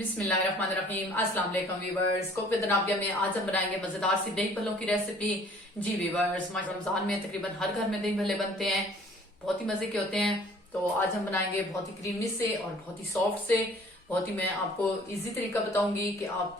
बिस्मिल्लाहिर्रहमानिर्रहीम। अस्सलाम वालेकुम वीवर्स। कुक विद नाबिया में आज हम बनाएंगे मजेदार सी दही भल्लों की रेसिपी। जी वीवर्स, माशाल्लाह रमजान में तकरीबन हर घर में दही भल्ले बनते हैं, बहुत ही मजे के होते हैं। तो आज हम बनाएंगे बहुत ही क्रीमी से और बहुत ही सॉफ्ट से। बहुत ही मैं आपको इजी तरीका बताऊंगी कि आप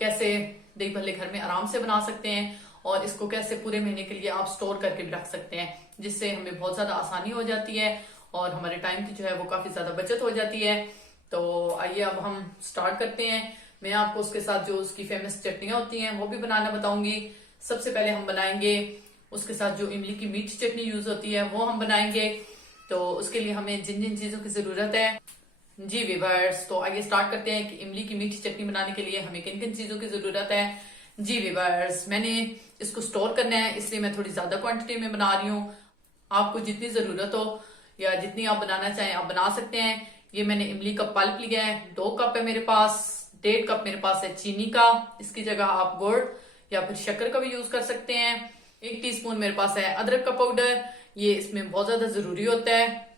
कैसे दही भल्ले घर में आराम से बना सकते हैं और इसको कैसे पूरे महीने के लिए आप स्टोर करके भी रख सकते हैं, जिससे हमें बहुत ज्यादा आसानी हो जाती है और हमारे टाइम की जो है वो काफी ज्यादा बचत हो जाती है। तो आइए अब हम स्टार्ट करते हैं। मैं आपको उसके साथ जो उसकी फेमस चटनियां होती हैं वो भी बनाना बताऊंगी। सबसे पहले हम बनाएंगे उसके साथ जो इमली की मीठी चटनी यूज होती है वो हम बनाएंगे। तो उसके लिए हमें जिन जिन चीजों की जरूरत है जी वीवर्स, तो आइए स्टार्ट करते हैं कि इमली की मीठी चटनी बनाने के लिए हमें किन किन चीजों की जरूरत है। जी वीवर्स, मैंने इसको स्टोर करना है इसलिए मैं थोड़ी ज्यादा क्वांटिटी में बना रही हूँ। आपको जितनी जरूरत हो या जितनी आप बनाना चाहें आप बना सकते हैं। ये मैंने इमली का पल्प लिया है, 2 कप है मेरे पास। 1.5 कप मेरे पास है चीनी का, इसकी जगह आप गुड़ या फिर शक्कर का भी यूज कर सकते हैं। 1 टीस्पून मेरे पास है अदरक का पाउडर, ये इसमें बहुत ज्यादा जरूरी होता है,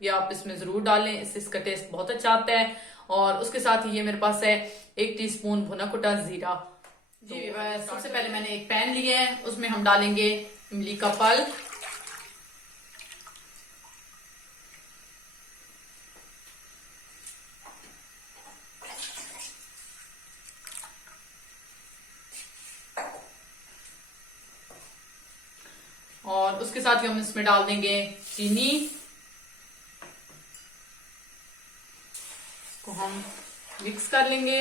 ये आप इसमें जरूर डालें, इससे इसका टेस्ट बहुत अच्छा आता है। और उसके साथ ही ये मेरे पास है 1 टीस्पून भुना कुटा जीरा। जी सबसे पहले मैंने एक पैन लिया है, उसमें हम डालेंगे इमली का पल्प। और उसके साथ ही हम इसमें डाल देंगे चीनी, को हम मिक्स कर लेंगे।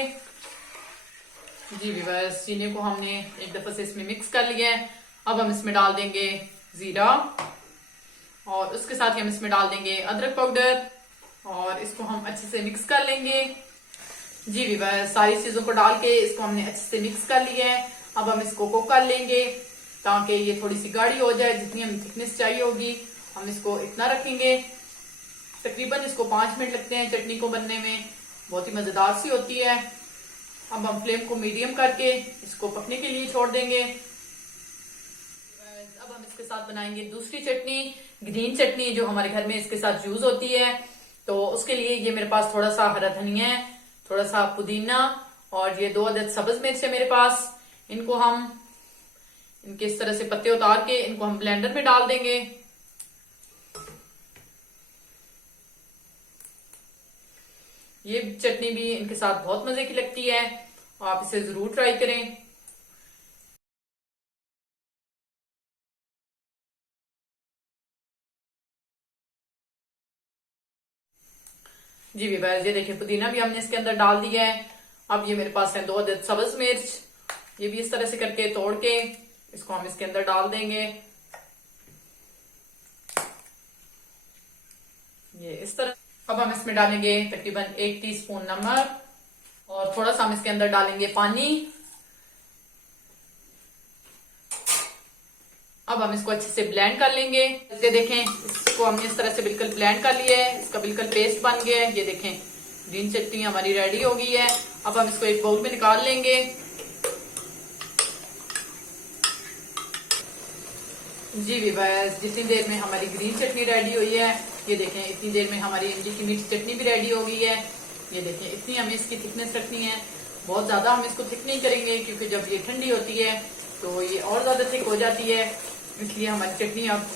जी व्यूअर्स, चीनी को हमने एक दफा से इसमें मिक्स कर लिया है। अब हम इसमें डाल देंगे जीरा और उसके साथ ही हम इसमें डाल देंगे अदरक पाउडर और इसको हम अच्छे से मिक्स कर लेंगे। जी व्यूअर्स, सारी चीजों को डाल के इसको हमने अच्छे से मिक्स कर लिया है। अब हम इसको कुक कर लेंगे ताकि ये थोड़ी सी गाढ़ी हो जाए, जितनी हमें थिकनेस चाहिए होगी हम इसको इतना रखेंगे। तकरीबन इसको 5 मिनट लगते हैं चटनी को बनने में, बहुत ही मजेदार सी होती है। अब हम फ्लेम को मीडियम करके इसको पकने के लिए छोड़ देंगे। अब हम इसके साथ बनाएंगे दूसरी चटनी, ग्रीन चटनी, जो हमारे घर में इसके साथ यूज होती है। तो उसके लिए ये मेरे पास थोड़ा सा हरा धनिया है, थोड़ा सा पुदीना और ये 2 अदद सब्ज मिर्च है मेरे पास। इनको हम इनके इस तरह से पत्ते उतार के इनको हम ब्लेंडर में डाल देंगे। ये चटनी भी इनके साथ बहुत मजे की लगती है, आप इसे जरूर ट्राई करें। जी व्यूअर्स, ये देखिए पुदीना भी हमने इसके अंदर डाल दिया है। अब ये मेरे पास है 2 अदद सब्ज मिर्च, ये भी इस तरह से करके तोड़ के इसको हम इसके अंदर डाल देंगे। ये इस तरह। अब हम इसमें डालेंगे तकरीबन 1 टीस्पून नमक और थोड़ा सा हम इसके अंदर डालेंगे पानी। अब हम इसको अच्छे से ब्लेंड कर लेंगे। ये देखें, इसको हमने इस तरह से बिल्कुल ब्लेंड कर लिया है, इसका बिल्कुल पेस्ट बन गया है। ये देखें, ग्रीन चटनी हमारी रेडी हो गई है। अब हम इसको एक बाउल में निकाल लेंगे। जी व्यूअर्स, जितनी देर में हमारी ग्रीन चटनी रेडी हुई है, ये देखें इतनी देर में हमारी इमली की मीठी चटनी भी रेडी हो गई है। ये देखें, इतनी हमें इसकी थिकनेस रखनी है, बहुत ज्यादा हम इसको थिक नहीं करेंगे क्योंकि जब ये ठंडी होती है तो ये और ज्यादा थिक हो जाती है, इसलिए हमारी चटनी अब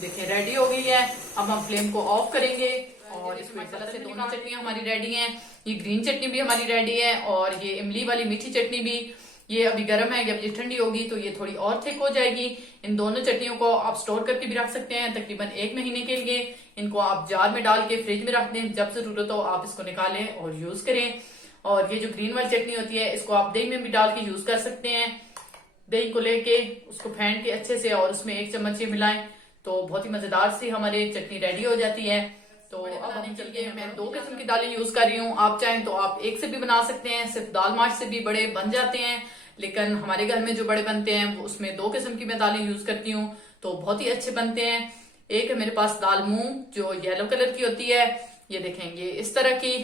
देखें रेडी हो गई है। अब हम फ्लेम को ऑफ करेंगे और इस तरह से दोनों चटनियां हमारी रेडी हैं। ये ग्रीन चटनी भी हमारी रेडी है और ये इमली वाली मीठी चटनी भी। ये अभी गर्म है, जब ये ठंडी होगी तो ये थोड़ी और थिक हो जाएगी। इन दोनों चटनियों को आप स्टोर करके भी रख सकते हैं तकरीबन 1 महीने के लिए। इनको आप जार में डाल के फ्रिज में रख दें, जब जरूरत हो आप इसको निकालें और यूज करें। और ये जो ग्रीन वाली चटनी होती है इसको आप दही में भी डाल के यूज कर सकते हैं। दही को लेके उसको फेंट के अच्छे से और उसमें 1 चम्मच ये मिलाएं तो बहुत ही मजेदार सी हमारी चटनी रेडी हो जाती है। तो अब हम चलते हैं, मैं 2 किस्म की दालें यूज कर रही हूँ, आप चाहें तो आप एक से भी बना सकते हैं, सिर्फ दाल माश से भी बड़े बन जाते हैं। लेकिन हमारे घर में जो बड़े बनते हैं वो उसमें 2 किस्म की मैं दालें यूज करती हूँ, तो बहुत ही अच्छे बनते हैं। एक है मेरे पास दाल मूंग जो येलो कलर की होती है, ये देखें ये इस तरह की।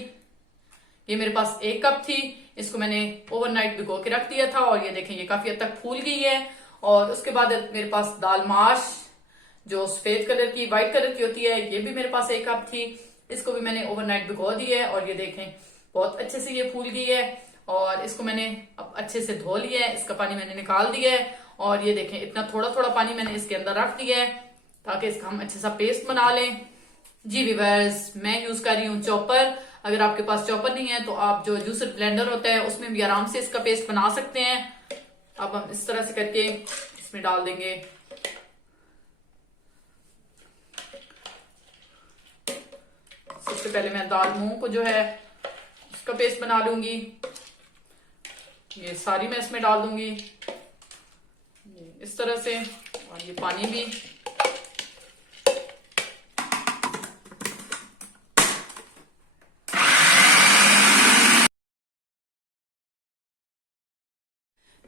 ये मेरे पास 1 कप थी, इसको मैंने ओवरनाइट भिगो के रख दिया था और ये देखें ये काफी हद तक फूल गई है। और उसके बाद मेरे पास दाल माश जो सफेद कलर की व्हाइट कलर की होती है, ये भी मेरे पास 1 कप थी, इसको भी मैंने ओवरनाइट भिगो दी है और ये देखें बहुत अच्छे से ये फूल गई है और इसको मैंने अब अच्छे से धो लिया है, इसका पानी मैंने निकाल दिया है और ये देखें इतना थोड़ा थोड़ा पानी मैंने इसके अंदर रख दिया है ताकि इसका हम अच्छे सा पेस्ट बना लें। जी व्यूअर्स, मैं यूज कर रही हूँ चॉपर। अगर आपके पास चॉपर नहीं है तो आप जो जूसर ब्लेंडर होता है उसमें भी आराम से इसका पेस्ट बना सकते हैं। अब हम इस तरह से करके इसमें डाल देंगे। सबसे पहले मैं दाल मूंग को जो है उसका पेस्ट बना लूंगी। ये सारी मैं इसमें डाल दूंगी इस तरह से, और ये पानी भी।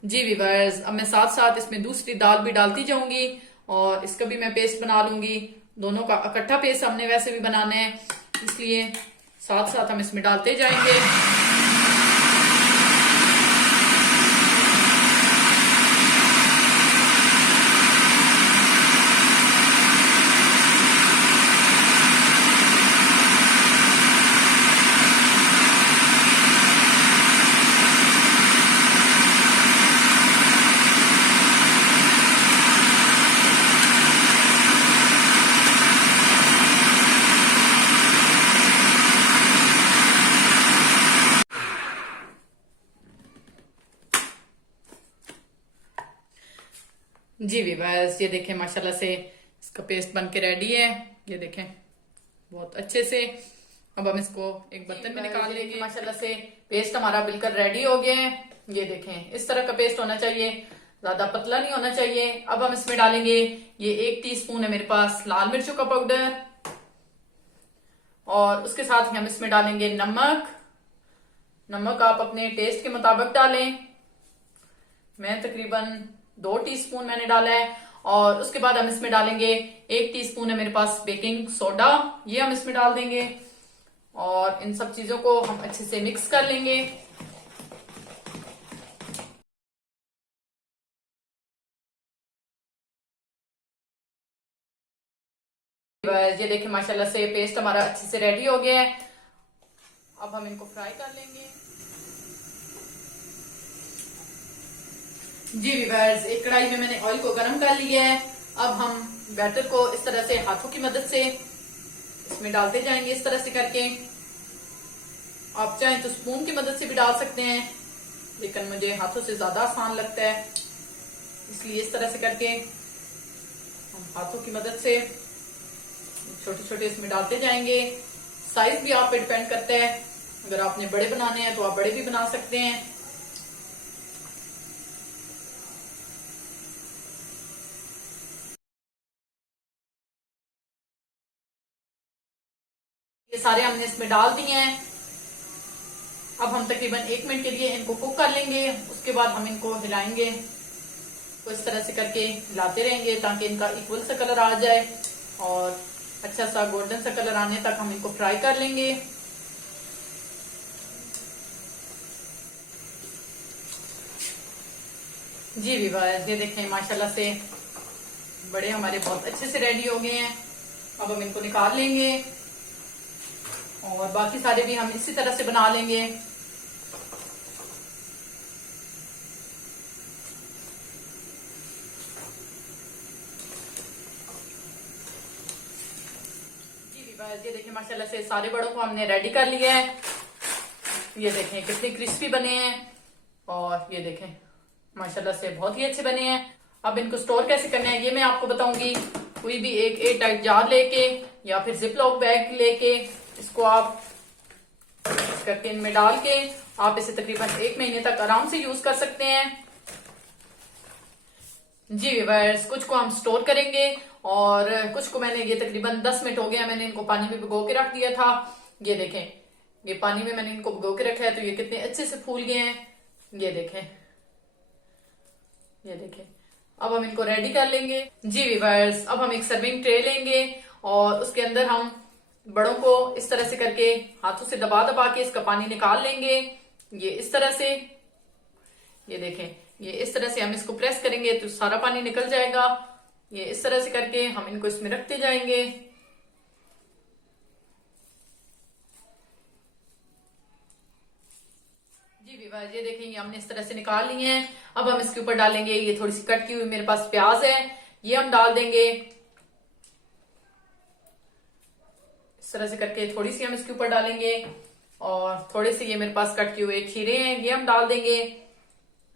जी व्यूअर्स, अब मैं साथ साथ इसमें दूसरी दाल भी डालती जाऊंगी और इसका भी मैं पेस्ट बना लूंगी। दोनों का इकट्ठा पेस्ट हमने वैसे भी बनाना है, इसलिए साथ साथ हम इसमें डालते जाएंगे। जी व्यूअर्स, ये देखें माशाल्लाह से इसका पेस्ट बन के रेडी है। ये देखें बहुत अच्छे से। अब हम इसको एक बर्तन में निकाल लेंगे। माशाल्लाह से पेस्ट हमारा बिल्कुल रेडी हो गया है। ये देखें इस तरह का पेस्ट होना चाहिए, ज्यादा पतला नहीं होना चाहिए। अब हम इसमें डालेंगे, ये 1 टीस्पून है मेरे पास लाल मिर्चों का पाउडर, और उसके साथ ही हम इसमें डालेंगे नमक। नमक आप अपने टेस्ट के मुताबिक डालें। मैं तकरीबन 2 टीस्पून मैंने डाला है। और उसके बाद हम इसमें डालेंगे 1 टीस्पून है मेरे पास बेकिंग सोडा, ये हम इसमें डाल देंगे और इन सब चीजों को हम अच्छे से मिक्स कर लेंगे। ये देखिए माशाल्लाह से पेस्ट हमारा अच्छे से रेडी हो गया है। अब हम इनको फ्राई कर लेंगे। जी व्यूअर्स, एक कढ़ाई में मैंने ऑयल को गर्म कर लिया है। अब हम बैटर को इस तरह से हाथों की मदद से इसमें डालते जाएंगे, इस तरह से करके। आप चाहें तो स्पून की मदद से भी डाल सकते हैं, लेकिन मुझे हाथों से ज्यादा आसान लगता है, इसलिए इस तरह से करके हम हाथों की मदद से छोटे छोटे इसमें डालते जाएंगे। साइज भी आप पे डिपेंड करता है, अगर आपने बड़े बनाने हैं तो आप बड़े भी बना सकते हैं। ये सारे हमने इसमें डाल दिए हैं। अब हम तकरीबन 1 मिनट के लिए इनको कुक कर लेंगे। उसके बाद हम इनको हिलाएंगे, तो इस तरह से करके हिलाते रहेंगे ताकि इनका इक्वल सा कलर आ जाए और अच्छा सा गोल्डन सा कलर आने तक हम इनको फ्राई कर लेंगे। जी व्यूअर्स, ये देखें माशाल्लाह से बड़े हमारे बहुत अच्छे से रेडी हो गए हैं। अब हम इनको निकाल लेंगे और बाकी सारे भी हम इसी तरह से बना लेंगे। ये देखिए माशाल्लाह से सारे बड़ों को हमने रेडी कर लिया है। ये देखें कितने क्रिस्पी बने हैं और ये देखें माशाल्लाह से बहुत ही अच्छे बने हैं। अब इनको स्टोर कैसे करना है ये मैं आपको बताऊंगी। कोई भी एक एयर टाइट जार लेके या फिर जिपलॉक बैग लेके इसको आप करके इनमें डाल के आप इसे तकरीबन 1 महीने तक आराम से यूज कर सकते हैं। जी व्यूअर्स, कुछ को हम स्टोर करेंगे और कुछ को मैंने, ये तकरीबन 10 मिनट हो गया, मैंने इनको पानी में भिगो के रख दिया था। ये देखें ये पानी में मैंने इनको भिगो के रखा है, तो ये कितने अच्छे से फूल गए हैं। ये देखें, ये देखें। अब हम इनको रेडी कर लेंगे। जी व्यूअर्स, अब हम एक सर्विंग ट्रे लेंगे और उसके अंदर हम बड़ों को इस तरह से करके हाथों से दबा दबा के इसका पानी निकाल लेंगे। ये इस तरह से, ये देखें, ये इस तरह से हम इसको प्रेस करेंगे तो सारा पानी निकल जाएगा। ये इस तरह से करके हम इनको इसमें रखते जाएंगे। जी विवाह, ये देखेंगे हमने इस तरह से निकाल ली हैं। अब हम इसके ऊपर डालेंगे, ये थोड़ी सी कट की हुई मेरे पास प्याज है, ये हम डाल देंगे। इस तरह से करके थोड़ी सी हम इसके ऊपर डालेंगे, और थोड़े से ये मेरे पास कट किए हुए खीरे हैं, ये हम डाल देंगे।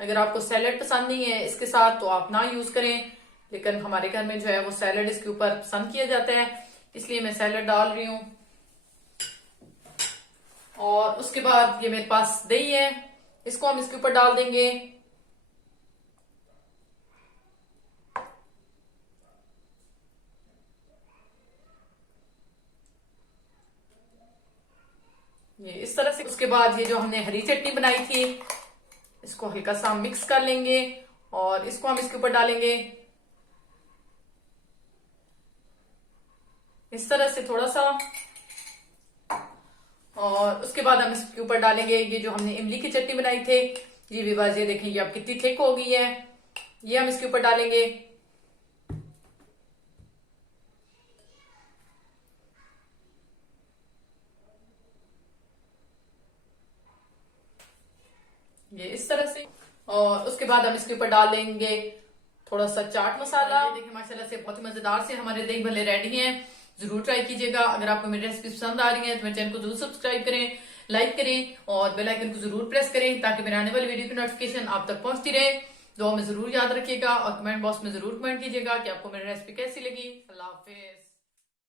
अगर आपको सैलेड पसंद नहीं है इसके साथ तो आप ना यूज करें, लेकिन हमारे घर में जो है वो सैलेड इसके ऊपर पसंद किया जाता है, इसलिए मैं सैलेड डाल रही हूँ। और उसके बाद ये मेरे पास दही है, इसको हम इसके ऊपर डाल देंगे। ये इस तरह से। उसके बाद ये जो हमने हरी चटनी बनाई थी, इसको हल्का सा मिक्स कर लेंगे और इसको हम इसके ऊपर डालेंगे इस तरह से थोड़ा सा। और उसके बाद हम इसके ऊपर डालेंगे ये जो हमने इमली की चटनी बनाई थी। जी विवाह, ये देखें ये अब कितनी थिक हो गई है, ये हम इसके ऊपर डालेंगे। ये इस तरह से। और उसके बाद हम इसके ऊपर डालेंगे थोड़ा सा चाट मसाला। ये देखिए माशाल्लाह से बहुत ही मजेदार से हमारे दही भल्ले रेडी हैं, जरूर ट्राई कीजिएगा। अगर आपको मेरी रेसिपी पसंद आ रही है तो मेरे चैनल को जरूर सब्सक्राइब करें, लाइक करें और बेल आइकन को जरूर प्रेस करें ताकि मेरे आने वाली वीडियो की नोटिफिकेशन आप तक पहुंचती रहे। दुआ में जरूर याद रखिएगा और कमेंट बॉक्स में जरूर कमेंट कीजिएगा कि आपको मेरी रेसिपी कैसी लगी। अल्लाह हाफिज।